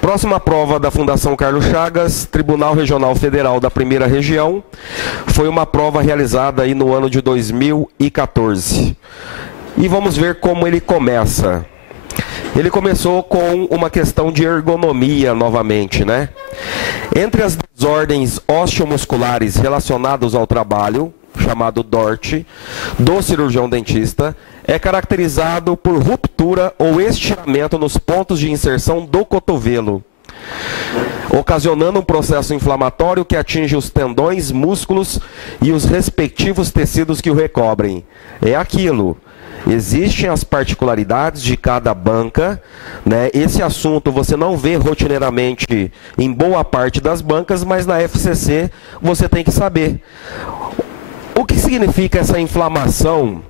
Próxima prova da Fundação Carlos Chagas, Tribunal Regional Federal da Primeira Região, foi uma prova realizada aí no ano de 2014. E vamos ver como ele começa. Ele começou com uma questão de ergonomia novamente, né? Entre as desordens osteomusculares relacionadas ao trabalho, chamado DORT, do cirurgião dentista, é caracterizado por ruptura ou estiramento nos pontos de inserção do cotovelo, ocasionando um processo inflamatório que atinge os tendões, músculos e os respectivos tecidos que o recobrem. É aquilo. Existem as particularidades de cada banca, né? Esse assunto você não vê rotineiramente em boa parte das bancas, mas na FCC você tem que saber. O que significa essa inflamação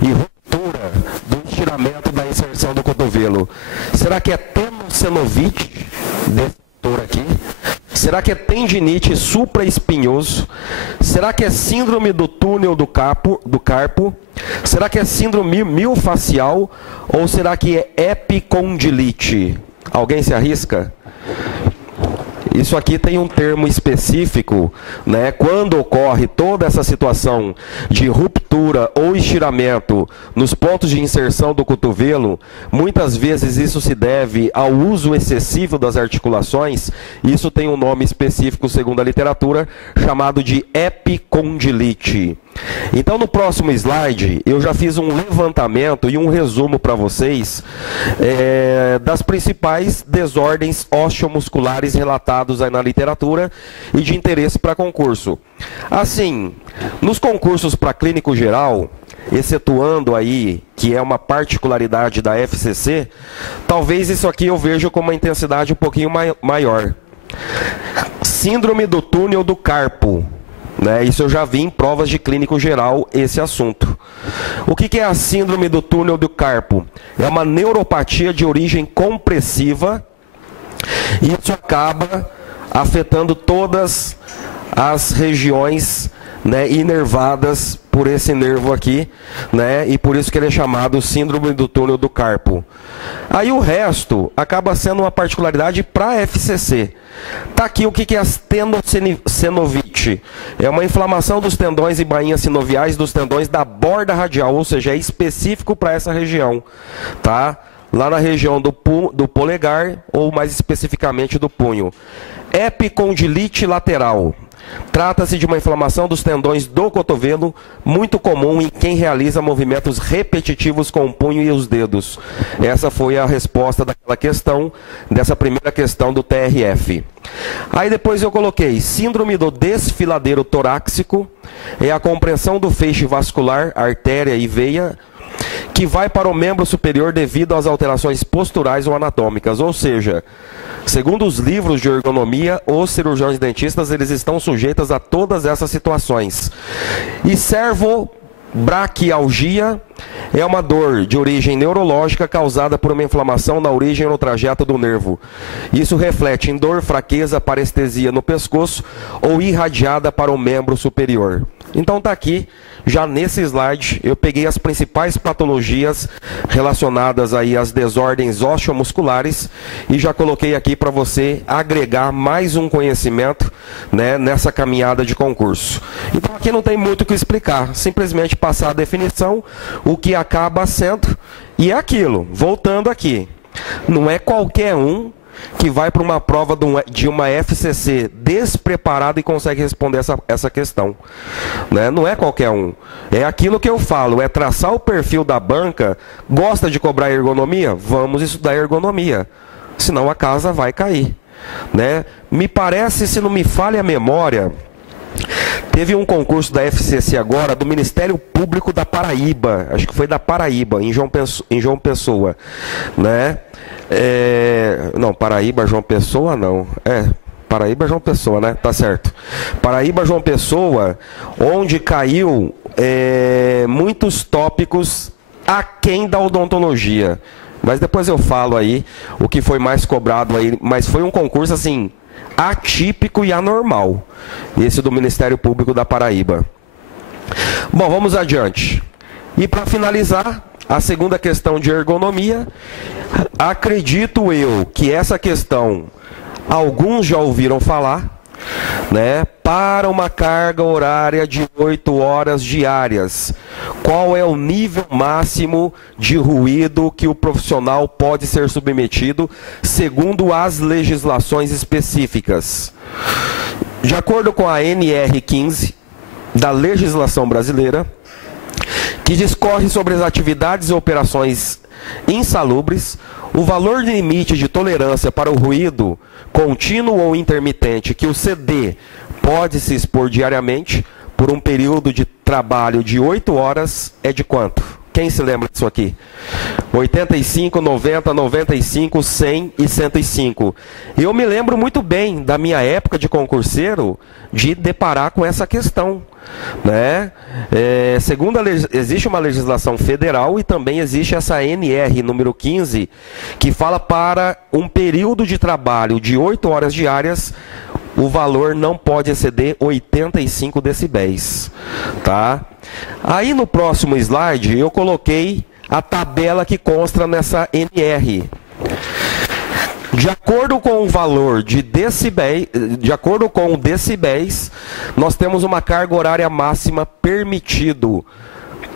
e ruptura do estiramento da inserção do cotovelo? Será que é tenocenovite, desse doutor aqui? Será que é tendinite supraespinhoso? Será que é síndrome do túnel do carpo? Será que é síndrome miofascial? Ou será que é epicondilite? Alguém se arrisca? Isso aqui tem um termo específico, né? Quando ocorre toda essa situação de ruptura ou estiramento nos pontos de inserção do cotovelo, muitas vezes isso se deve ao uso excessivo das articulações. Isso tem um nome específico, segundo a literatura, chamado de epicondilite. Então, no próximo slide, eu já fiz um levantamento e um resumo para vocês das principais desordens osteomusculares relatados aí na literatura e de interesse para concurso. Assim, nos concursos para clínico geral, excetuando aí, que é uma particularidade da FCC, talvez isso aqui eu vejo com uma intensidade um pouquinho maior. Síndrome do túnel do carpo. Né? Isso eu já vi em provas de clínico geral, esse assunto. O que é a síndrome do túnel do carpo? É uma neuropatia de origem compressiva e isso acaba afetando todas as regiões, né, inervadas por esse nervo aqui, né, e por isso que ele é chamado síndrome do túnel do carpo. Aí o resto acaba sendo uma particularidade para a FCC. Tá aqui o que é a tenocenovite. É uma inflamação dos tendões e bainhas sinoviais dos tendões da borda radial, ou seja, é específico para essa região, tá? Lá na região do polegar, ou mais especificamente do punho. Epicondilite lateral. Trata-se de uma inflamação dos tendões do cotovelo, muito comum em quem realiza movimentos repetitivos com o punho e os dedos. Essa foi a resposta daquela questão, dessa primeira questão do TRF. Aí depois eu coloquei síndrome do desfiladeiro torácico, é a compressão do feixe vascular, artéria e veia, que vai para o membro superior devido às alterações posturais ou anatômicas, ou seja, segundo os livros de ergonomia, os cirurgiões dentistas eles estão sujeitos a todas essas situações. E servobraquialgia é uma dor de origem neurológica causada por uma inflamação na origem ou no trajeto do nervo. Isso reflete em dor, fraqueza, parestesia no pescoço ou irradiada para o membro superior. Então está aqui, já nesse slide, eu peguei as principais patologias relacionadas aí às desordens osteomusculares e já coloquei aqui para você agregar mais um conhecimento, né, nessa caminhada de concurso. Então aqui não tem muito o que explicar, simplesmente passar a definição, o que acaba sendo, e é aquilo, voltando aqui, não é qualquer um que vai para uma prova de uma FCC despreparado e consegue responder essa questão, né? Não é qualquer um. É aquilo que eu falo, é traçar o perfil da banca. Gosta de cobrar ergonomia? Vamos estudar ergonomia, senão a casa vai cair, né? Me parece, se não me falha a memória, teve um concurso da FCC agora, do Ministério Público da Paraíba, acho que foi da Paraíba, em João Pessoa, né? Não, Paraíba, João Pessoa, não. Paraíba, João Pessoa, né? Tá certo. Paraíba, João Pessoa, onde caiu muitos tópicos aquém da odontologia. Mas depois eu falo aí o que foi mais cobrado aí. Mas foi um concurso, assim, atípico e anormal. Esse do Ministério Público da Paraíba. Bom, vamos adiante. E para finalizar, a segunda questão de ergonomia, acredito eu que essa questão alguns já ouviram falar, né? Para uma carga horária de 8 horas diárias, qual é o nível máximo de ruído que o profissional pode ser submetido segundo as legislações específicas? De acordo com a NR15 da legislação brasileira, que discorre sobre as atividades e operações insalubres, o valor limite de tolerância para o ruído contínuo ou intermitente que o CD pode se expor diariamente por um período de trabalho de 8 horas é de quanto? Quem se lembra disso aqui? 85, 90, 95, 100 e 105. Eu me lembro muito bem da minha época de concurseiro de deparar com essa questão, né? Existe uma legislação federal e também existe essa NR número 15 que fala para um período de trabalho de 8 horas diárias o valor não pode exceder 85 decibéis, tá? Aí no próximo slide eu coloquei a tabela que consta nessa NR. De acordo com o valor de decibéis, de acordo com decibéis, nós temos uma carga horária máxima permitido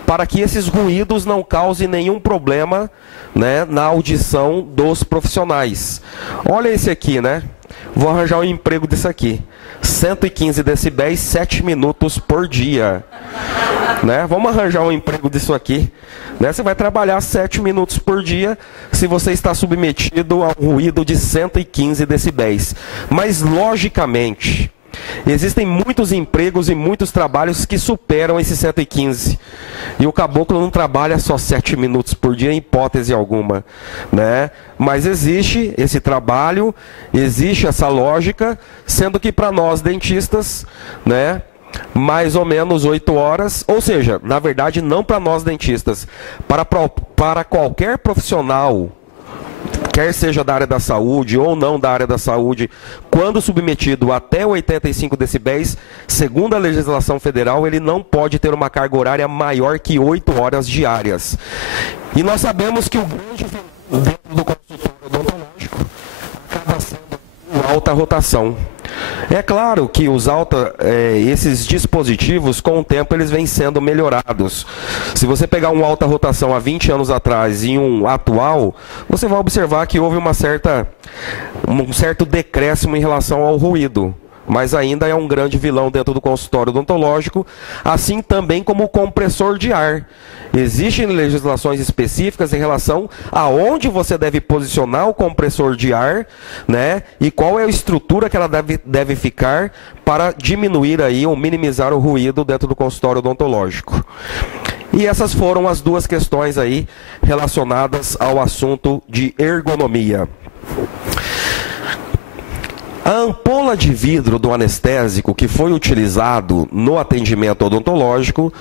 para que esses ruídos não causem nenhum problema, né, na audição dos profissionais. Olha esse aqui, né? Vou arranjar um emprego disso aqui. 115 decibéis, 7 minutos por dia. Né? Vamos arranjar um emprego disso aqui. Né? Você vai trabalhar 7 minutos por dia se você está submetido a um ruído de 115 decibéis. Mas, logicamente, existem muitos empregos e muitos trabalhos que superam esses 115. E o caboclo não trabalha só 7 minutos por dia, em hipótese alguma, né? Mas existe esse trabalho, existe essa lógica, sendo que para nós dentistas, né, mais ou menos 8 horas, ou seja, na verdade não para nós dentistas, para qualquer profissional, quer seja da área da saúde ou não da área da saúde, quando submetido até 85 decibéis, segundo a legislação federal, ele não pode ter uma carga horária maior que 8 horas diárias. E nós sabemos que o grande vilão dentro do consultório odontológico acaba sendo alta rotação. É claro que esses dispositivos, com o tempo, eles vêm sendo melhorados. Se você pegar um alta rotação há 20 anos atrás e um atual, você vai observar que houve um certo decréscimo em relação ao ruído. Mas ainda é um grande vilão dentro do consultório odontológico, assim também como o compressor de ar. Existem legislações específicas em relação a onde você deve posicionar o compressor de ar, né? E qual é a estrutura que ela deve ficar para diminuir aí ou minimizar o ruído dentro do consultório odontológico. E essas foram as duas questões aí relacionadas ao assunto de ergonomia. A ampola de vidro do anestésico que foi utilizado no atendimento odontológico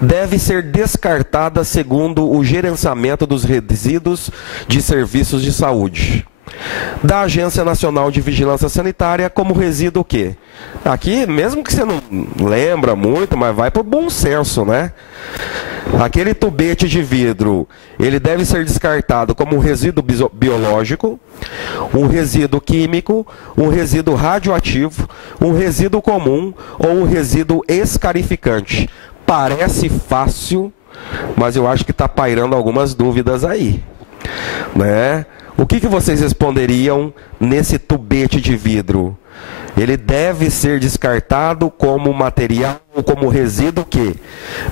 deve ser descartada segundo o gerenciamento dos resíduos de serviços de saúde da Agência Nacional de Vigilância Sanitária como resíduo o quê? Aqui, mesmo que você não lembra muito, mas vai por bom senso, né? Aquele tubete de vidro, ele deve ser descartado como um resíduo biológico, um resíduo químico, um resíduo radioativo, um resíduo comum ou um resíduo escarificante. Parece fácil, mas eu acho que está pairando algumas dúvidas aí, né? O que vocês responderiam nesse tubete de vidro? Ele deve ser descartado como material ou como resíduo que?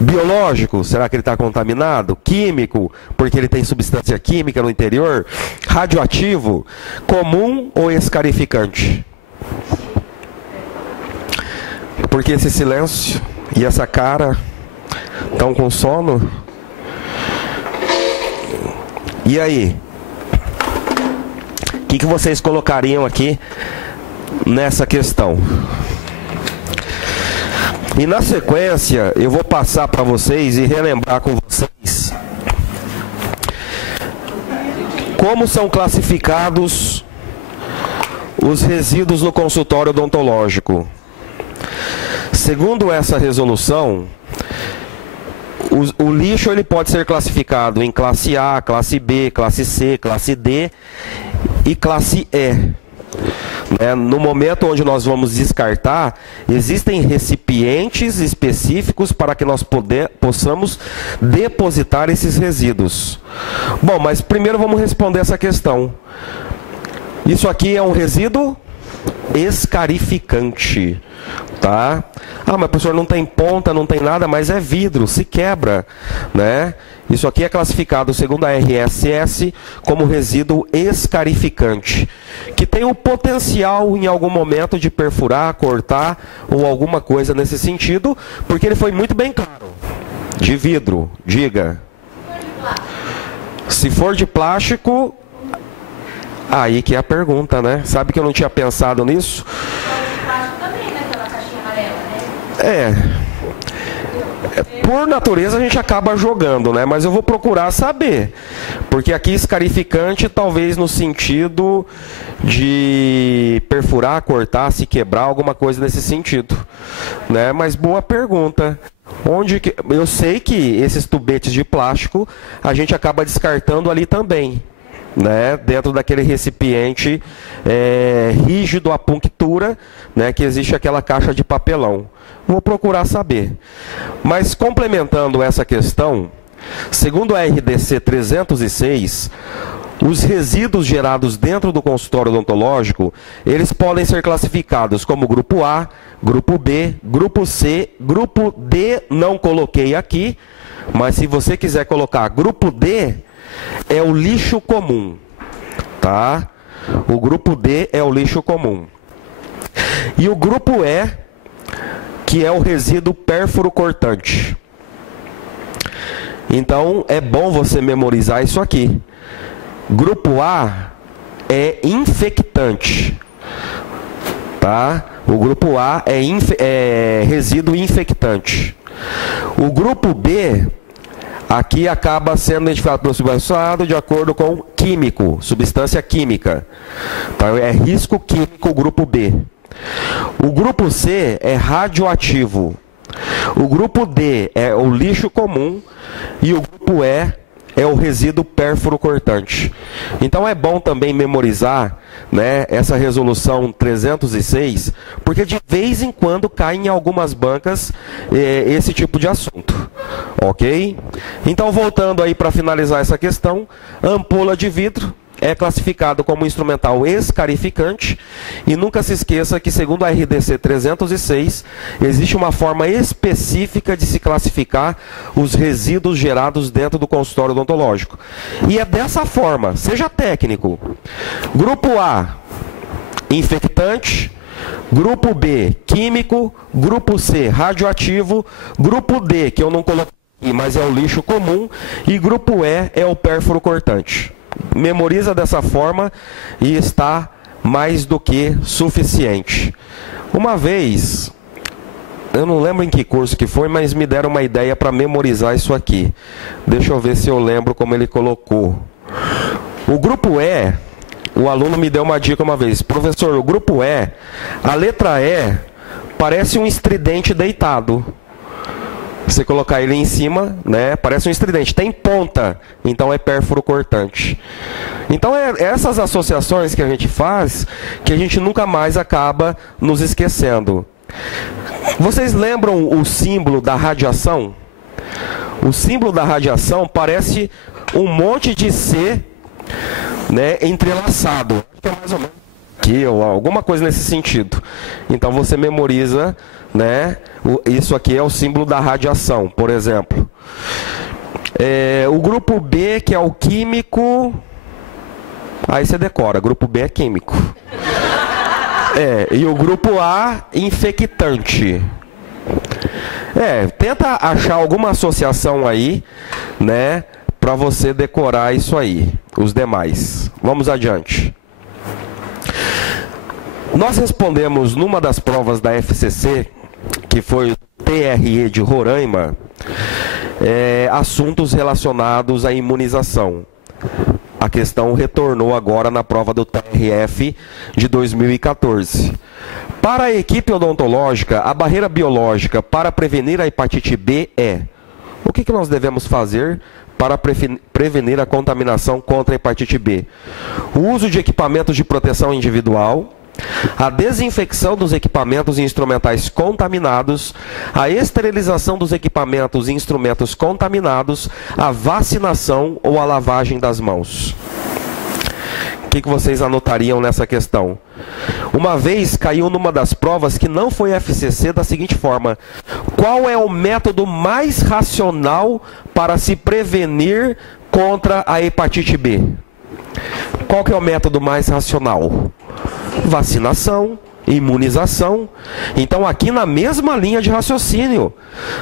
Biológico, será que ele está contaminado? Químico, porque ele tem substância química no interior? Radioativo? Comum ou escarificante? Porque esse silêncio e essa cara estão com sono? E aí? O que vocês colocariam aqui nessa questão? E na sequência, eu vou passar para vocês e relembrar com vocês como são classificados os resíduos no consultório odontológico. Segundo essa resolução, o lixo ele pode ser classificado em classe A, classe B, classe C, classe D e classe E. né? No momento onde nós vamos descartar, existem recipientes específicos para que nós possamos depositar esses resíduos. Bom, mas primeiro vamos responder essa questão. Isso aqui é um resíduo escarificante, tá? Ah, mas professor, não tem ponta, não tem nada, mas é vidro, se quebra, né? Isso aqui é classificado, segundo a RSS, como resíduo escarificante, que tem o potencial em algum momento de perfurar, cortar ou alguma coisa nesse sentido, porque ele foi muito bem claro. De vidro, diga. Se for de plástico, aí que é a pergunta, né? Sabe que eu não tinha pensado nisso? Por natureza a gente acaba jogando, né? Mas eu vou procurar saber. Porque aqui escarificante talvez no sentido de perfurar, cortar, se quebrar, alguma coisa nesse sentido, né? Mas boa pergunta. Onde que... Eu sei que esses tubetes de plástico a gente acaba descartando ali também, né, dentro daquele recipiente rígido à punctura, né, que existe aquela caixa de papelão. Vou procurar saber. Mas complementando essa questão, segundo a RDC 306, os resíduos gerados dentro do consultório odontológico, eles podem ser classificados como grupo A, grupo B, grupo C, grupo D, não coloquei aqui, mas se você quiser colocar grupo D, é o lixo comum, tá? O grupo D é o lixo comum. E o grupo E, que é o resíduo pérfuro cortante. Então, é bom você memorizar isso aqui. Grupo A é infectante, tá? O grupo A é resíduo infectante. O grupo B, aqui acaba sendo identificado pelo substância de acordo com químico, substância química. Então, é risco químico o grupo B. O grupo C é radioativo. O grupo D é o lixo comum. E o grupo E é o resíduo pérfuro cortante. Então é bom também memorizar, né, essa resolução 306, porque de vez em quando cai em algumas bancas esse tipo de assunto. Ok? Então, voltando aí para finalizar essa questão, ampola de vidro é classificado como instrumental escarificante, e nunca se esqueça que, segundo a RDC 306, existe uma forma específica de se classificar os resíduos gerados dentro do consultório odontológico. E é dessa forma, seja técnico. Grupo A, infectante. Grupo B, químico. Grupo C, radioativo. Grupo D, que eu não coloquei aqui, mas é o lixo comum. E grupo E é o pérfuro cortante. Memoriza dessa forma e está mais do que suficiente. Uma vez, eu não lembro em que curso que foi, mas me deram uma ideia para memorizar isso aqui. Deixa eu ver se eu lembro como ele colocou. O grupo E, o aluno me deu uma dica uma vez. Professor, o grupo E, a letra E parece um estridente deitado. Você colocar ele em cima, né, parece um estridente. Tem ponta, então é pérfuro cortante. Então, essas associações que a gente faz, que a gente nunca mais acaba nos esquecendo. Vocês lembram o símbolo da radiação? O símbolo da radiação parece um monte de C, né, entrelaçado. Acho que é mais ou menos aqui, ou alguma coisa nesse sentido. Então, você memoriza, né? Isso aqui é o símbolo da radiação, por exemplo. O grupo B, que é o químico, aí você decora, grupo B é químico. E o grupo A, infectante. Tenta achar alguma associação aí, né, para você decorar isso aí, os demais. Vamos adiante. Nós respondemos numa das provas da FCC, que foi o TRE de Roraima, assuntos relacionados à imunização. A questão retornou agora na prova do TRF de 2014. Para a equipe odontológica, a barreira biológica para prevenir a hepatite B é: o que nós devemos fazer para prevenir a contaminação contra a hepatite B? O uso de equipamentos de proteção individual, a desinfecção dos equipamentos e instrumentais contaminados, a esterilização dos equipamentos e instrumentos contaminados, a vacinação ou a lavagem das mãos. O que vocês anotariam nessa questão? Uma vez caiu numa das provas que não foi FCC da seguinte forma: qual é o método mais racional para se prevenir contra a hepatite B? Qual que é o método mais racional? Vacinação, imunização. Então aqui na mesma linha de raciocínio,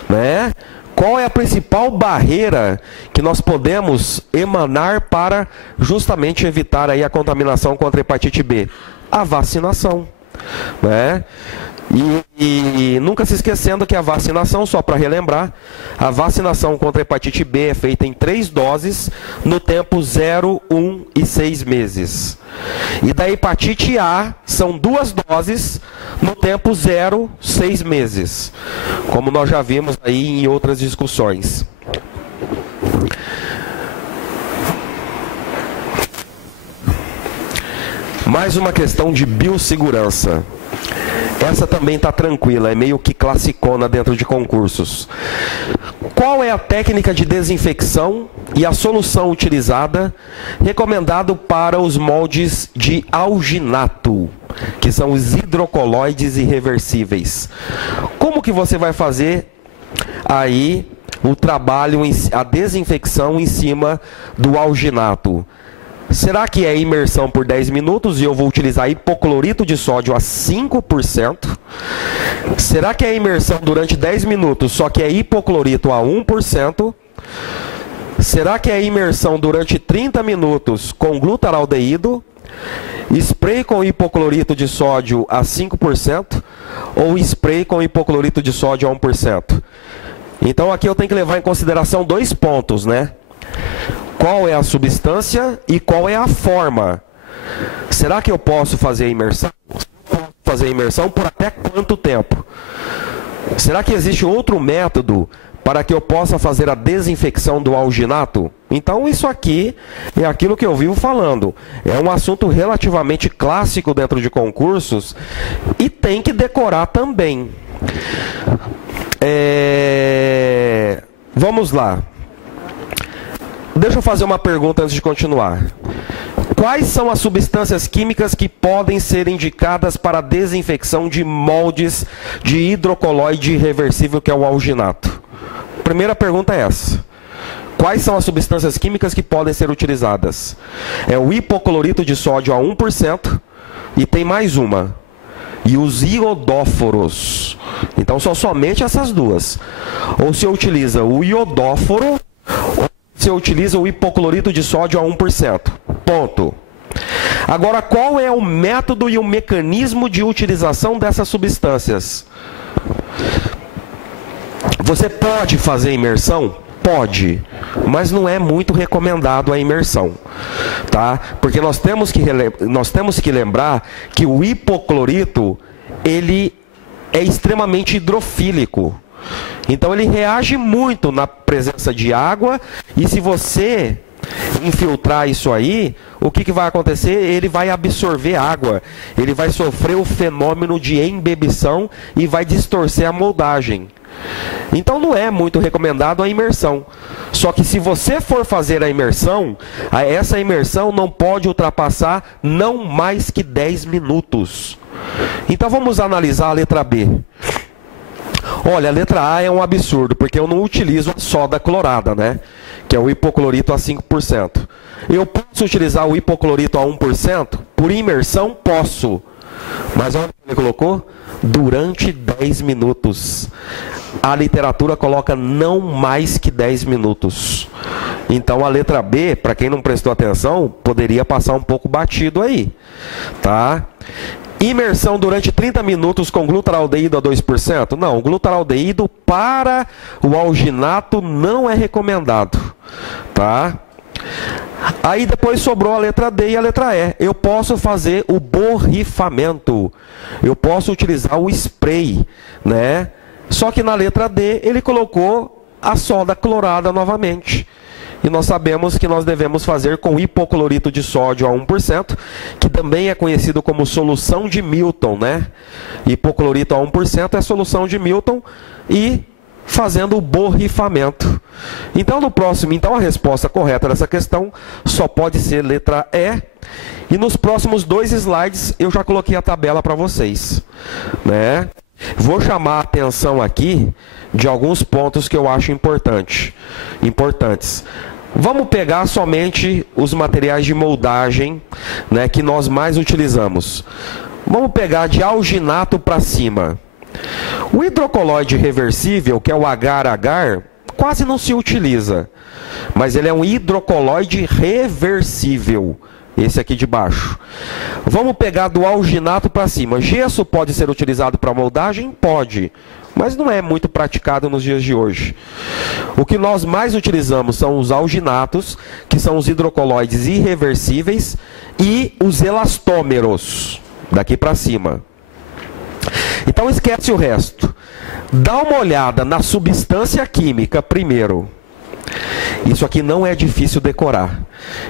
né? Qual é a principal barreira que nós podemos emanar para justamente evitar aí a contaminação contra a hepatite B? A vacinação, né? E nunca se esquecendo que a vacinação, só para relembrar, a vacinação contra a hepatite B é feita em 3 doses no tempo 0, 1 e 6 meses. E da hepatite A são 2 doses no tempo 0, 6 meses, como nós já vimos aí em outras discussões. Mais uma questão de biossegurança. Essa também está tranquila, é meio que classicona dentro de concursos. Qual é a técnica de desinfecção e a solução utilizada recomendado para os moldes de alginato, que são os hidrocoloides irreversíveis? Como que você vai fazer aí o trabalho, a desinfecção em cima do alginato? Será que é imersão por 10 minutos e eu vou utilizar hipoclorito de sódio a 5%? Será que é imersão durante 10 minutos, só que é hipoclorito a 1%? Será que é imersão durante 30 minutos com glutaraldeído? Spray com hipoclorito de sódio a 5%? Ou spray com hipoclorito de sódio a 1%? Então aqui eu tenho que levar em consideração 2 pontos, né? Qual é a substância e qual é a forma? Será que eu posso fazer a imersão? Fazer a imersão por até quanto tempo? Será que existe outro método para que eu possa fazer a desinfecção do alginato? Então isso aqui é aquilo que eu vivo falando. É um assunto relativamente clássico dentro de concursos e tem que decorar também. Vamos lá. Deixa eu fazer uma pergunta antes de continuar. Quais são as substâncias químicas que podem ser indicadas para a desinfecção de moldes de hidrocoloide irreversível, que é o alginato? Primeira pergunta é essa. Quais são as substâncias químicas que podem ser utilizadas? É o hipoclorito de sódio a 1% e tem mais uma. E os iodóforos. Então são somente essas duas. Ou se utiliza o iodóforo, ou se utiliza o hipoclorito de sódio a 1%. Ponto. Agora, qual é o método e o mecanismo de utilização dessas substâncias? Você pode fazer imersão? Pode, mas não é muito recomendado a imersão, tá? Porque nós temos que lembrar que o hipoclorito, ele é extremamente hidrofílico. Então ele reage muito na presença de água, e se você infiltrar isso aí, o que vai acontecer? Ele vai absorver água, ele vai sofrer o fenômeno de embebição e vai distorcer a moldagem. Então não é muito recomendado a imersão. Só que se você for fazer a imersão, essa imersão não pode ultrapassar não mais que 10 minutos. Então vamos analisar a letra B. Olha, a letra A é um absurdo, porque eu não utilizo a soda clorada, né? Que é o hipoclorito a 5%. Eu posso utilizar o hipoclorito a 1%? Por imersão, posso. Mas olha o que ele colocou: durante 10 minutos. A literatura coloca não mais que 10 minutos. Então a letra B, para quem não prestou atenção, poderia passar um pouco batido aí, tá? Imersão durante 30 minutos com glutaraldeído a 2%? Não, glutaraldeído para o alginato não é recomendado, tá? Aí depois sobrou a letra D e a letra E. Eu posso fazer o borrifamento, eu posso utilizar o spray, né? Só que na letra D ele colocou a soda clorada novamente. E nós sabemos que nós devemos fazer com hipoclorito de sódio a 1%, que também é conhecido como solução de Milton, né? Hipoclorito a 1% é solução de Milton e fazendo o borrifamento. Então, a resposta correta dessa questão só pode ser letra E. E nos próximos 2 slides eu já coloquei a tabela para vocês, né? Vou chamar a atenção aqui de alguns pontos que eu acho importantes. Vamos pegar somente os materiais de moldagem, né, que nós mais utilizamos. Vamos pegar de alginato para cima. O hidrocoloide reversível, que é o agar-agar, quase não se utiliza, mas ele é um hidrocoloide reversível. Esse aqui de baixo. Vamos pegar do alginato para cima. Gesso pode ser utilizado para moldagem? Pode, mas não é muito praticado nos dias de hoje. O que nós mais utilizamos são os alginatos, que são os hidrocoloides irreversíveis, e os elastômeros, daqui para cima. Então esquece o resto. Dá uma olhada na substância química primeiro. Isso aqui não é difícil decorar.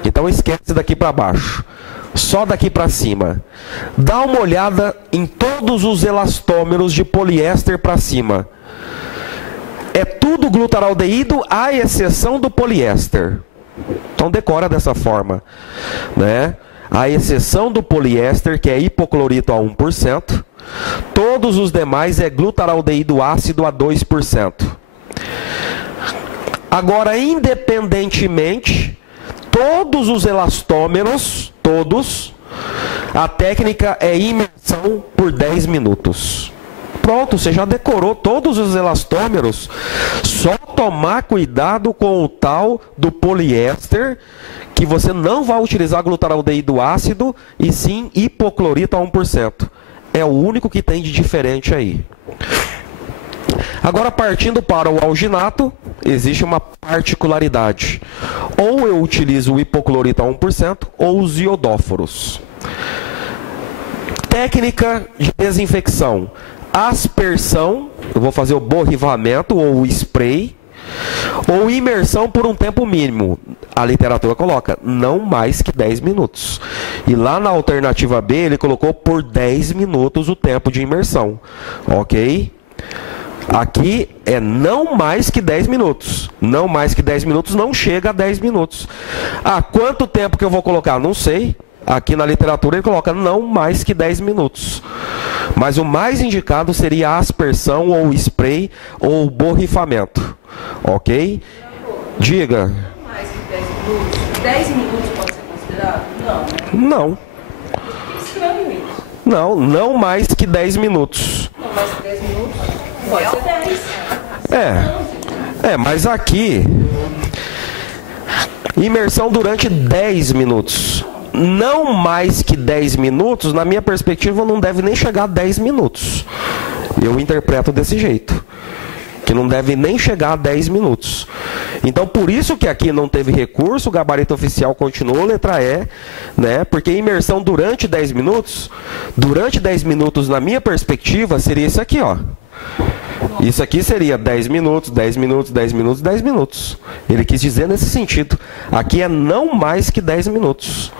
Então esquece daqui para baixo. Só daqui para cima. Dá uma olhada em todos os elastômeros de poliéster para cima. É tudo glutaraldeído, à exceção do poliéster. Então decora dessa forma, né? À exceção do poliéster, que é hipoclorito a 1%. Todos os demais é glutaraldeído ácido a 2%. Agora, independentemente, todos os elastômeros, a técnica é imersão por 10 minutos. Pronto, você já decorou todos os elastômeros. Só tomar cuidado com o tal do poliéster, que você não vai utilizar glutaraldeído ácido, e sim hipoclorito a 1%. É o único que tem de diferente aí. Agora, partindo para o alginato, existe uma particularidade. Ou eu utilizo o hipoclorito a 1%, ou os iodóforos. Técnica de desinfecção. Aspersão, eu vou fazer o borrifamento ou o spray, ou imersão por um tempo mínimo. A literatura coloca não mais que 10 minutos. E lá na alternativa B, ele colocou por 10 minutos o tempo de imersão. Ok? Aqui é não mais que 10 minutos. Não mais que 10 minutos não chega a 10 minutos. Ah, quanto tempo que eu vou colocar? Não sei. Aqui na literatura ele coloca não mais que 10 minutos. Mas o mais indicado seria a aspersão ou spray ou borrifamento. Ok? Diga. Mais que 10 minutos? 10 minutos pode ser considerado? Não, né? Não. Isso é o limite. Não mais que 10 minutos. Não mais que 10 minutos? Pode ser 10. Mas aqui, imersão durante 10 minutos. Não mais que 10 minutos, na minha perspectiva, não deve nem chegar a 10 minutos. Eu interpreto desse jeito. Que não deve nem chegar a 10 minutos. Então, por isso que aqui não teve recurso, o gabarito oficial continuou, letra E, né? Porque imersão durante 10 minutos, na minha perspectiva, seria isso aqui, ó. Isso aqui seria 10 minutos, 10 minutos, 10 minutos, 10 minutos. Ele quis dizer nesse sentido. Aqui é não mais que 10 minutos.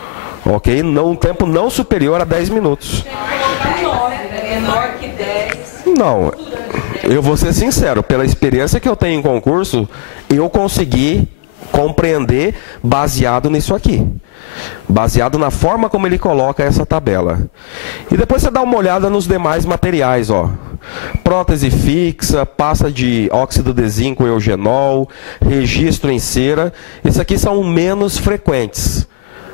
Ok? Um tempo não superior a 10 minutos. Menor que 10. Não. Eu vou ser sincero, pela experiência que eu tenho em concurso, eu consegui compreender baseado nisso aqui. Baseado na forma como ele coloca essa tabela. E depois você dá uma olhada nos demais materiais, ó. Prótese fixa, pasta de óxido de zinco e eugenol, registro em cera. Esses aqui são menos frequentes,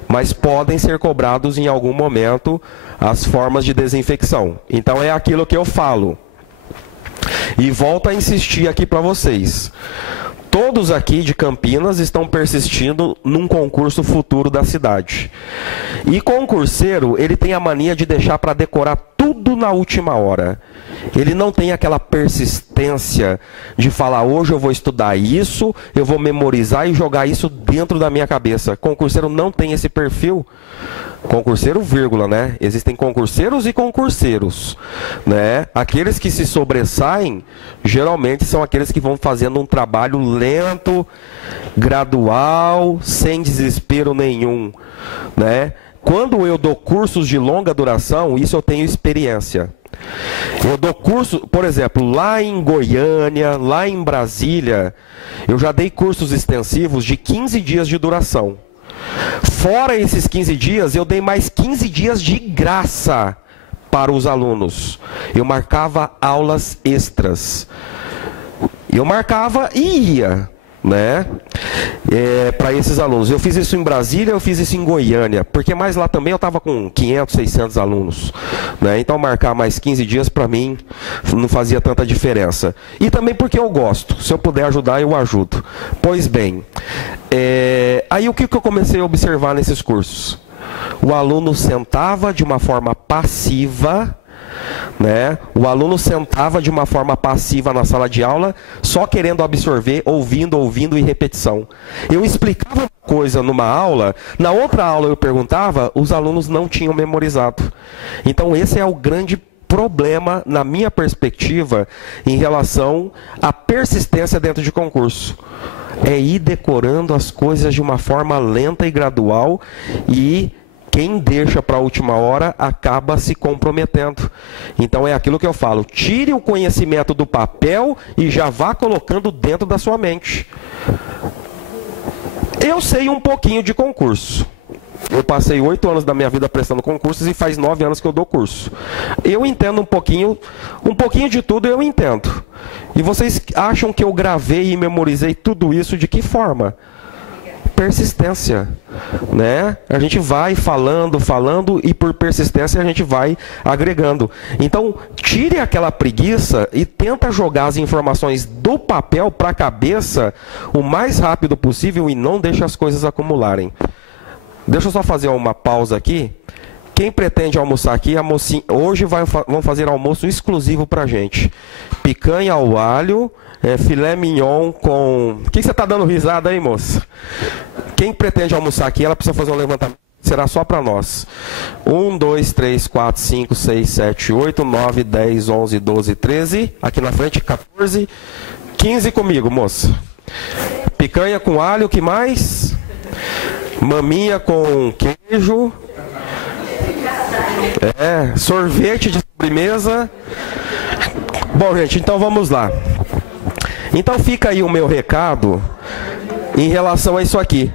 mas podem ser cobrados em algum momento as formas de desinfecção. Então é aquilo que eu falo. E volto a insistir aqui para vocês. Todos aqui de Campinas estão persistindo num concurso futuro da cidade. E concurseiro, ele tem a mania de deixar para decorar tudo tudo na última hora. Ele não tem aquela persistência de falar, hoje eu vou estudar isso, eu vou memorizar e jogar isso dentro da minha cabeça. Concurseiro não tem esse perfil. Concurseiro, vírgula, né? Existem concurseiros e concurseiros, né? Aqueles que se sobressaem, geralmente são aqueles que vão fazendo um trabalho lento, gradual, sem desespero nenhum, né? Quando eu dou cursos de longa duração, isso eu tenho experiência. Eu dou curso, por exemplo, lá em Goiânia, lá em Brasília, eu já dei cursos extensivos de 15 dias de duração. Fora esses 15 dias, eu dei mais 15 dias de graça para os alunos. Eu marcava aulas extras. Eu marcava e ia, né? Para esses alunos. Eu fiz isso em Brasília, eu fiz isso em Goiânia, porque mais lá também eu estava com 500, 600 alunos, né? Então marcar mais 15 dias para mim não fazia tanta diferença. E também porque eu gosto, se eu puder ajudar eu ajudo. Pois bem, aí o que eu comecei a observar nesses cursos? O aluno sentava de uma forma passiva, né? O aluno sentava de uma forma passiva na sala de aula, só querendo absorver, ouvindo e repetição. Eu explicava uma coisa numa aula, na outra aula eu perguntava, os alunos não tinham memorizado. Então esse é o grande problema, na minha perspectiva, em relação à persistência dentro de concurso. É ir decorando as coisas de uma forma lenta e gradual, e quem deixa para a última hora acaba se comprometendo. Então é aquilo que eu falo, tire o conhecimento do papel e já vá colocando dentro da sua mente. Eu sei um pouquinho de concurso. Eu passei 8 anos da minha vida prestando concursos e faz 9 anos que eu dou curso. Eu entendo um pouquinho de tudo eu entendo. E vocês acham que eu gravei e memorizei tudo isso de que forma? Persistência, né? A gente vai falando e por persistência a gente vai agregando. Então, tire aquela preguiça e tenta jogar as informações do papel para a cabeça o mais rápido possível e não deixe as coisas acumularem. Deixa eu só fazer uma pausa aqui. Quem pretende almoçar aqui, hoje vão fazer almoço exclusivo para a gente. Picanha ao alho, filé mignon com... O que você está dando risada aí, moça? Quem pretende almoçar aqui, ela precisa fazer um levantamento. Será só para nós. 1, 2, 3, 4, 5, 6, 7, 8, 9, 10, 11, 12, 13. Aqui na frente, 14. 15 comigo, moça. Picanha com alho, o que mais? Maminha com queijo. Sorvete de sobremesa. Bom, gente, então vamos lá. Então fica aí o meu recado em relação a isso aqui.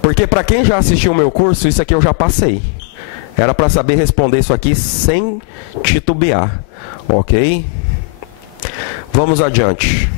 Porque para quem já assistiu o meu curso, isso aqui eu já passei. Era para saber responder isso aqui sem titubear. Ok? Vamos adiante.